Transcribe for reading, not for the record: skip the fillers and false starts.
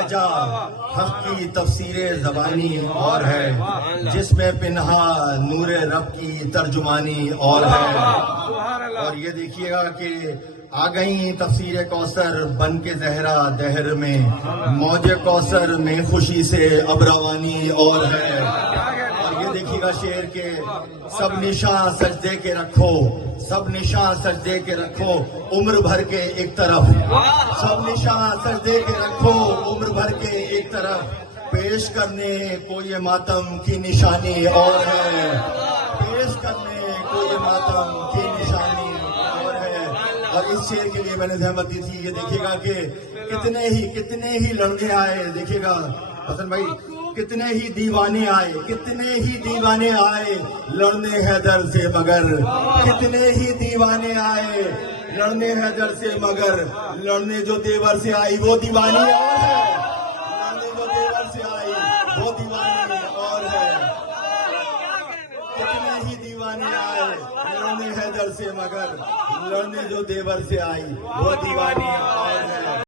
لہجہ حق کی تفسیر زبانی اور ہے، جس میں پنہا نور رب کی ترجمانی اور ہے۔ اور یہ دیکھیے گا کہ آ گئی تفسیر کوثر بن کے زہرا دہر میں، موج کوثر میں خوشی سے اب روانی اور ہے۔ اور یہ دیکھیے گا شعر کے سب نشاں سجدے کے رکھو، سب نشاں سجدے کے رکھو عمر بھر کے ایک طرف، سب نشاں سجدے کے رکھو عمر بھر کے ایک طرف، پیش کرنے کو یہ ماتم کی نشانی اور ہے، پیش کرنے کو یہ ماتم کی نشانی اور ہے۔ اور اس شعر کے لیے میں نے زحمت دی تھی۔ یہ دیکھیے گا کہ کتنے ہی لڑنے آئے، دیکھیے گا حسن بھائی، کتنے ہی دیوانے آئے، کتنے ہی دیوانے آئے لڑنے حیدر سے مگر، کتنے ہی دیوانے آئے لڑنے حیدر سے مگر، لڑنے جو دیور سے آئی وہ دیوانی اور ہے، لڑنے جو دیور سے آئی وہ دیوانی اور ہے۔ کتنے ہی دیوانے آئے لڑنے حیدر سے مگر، لڑنے جو دیور سے آئی وہ دیوانی اور ہے۔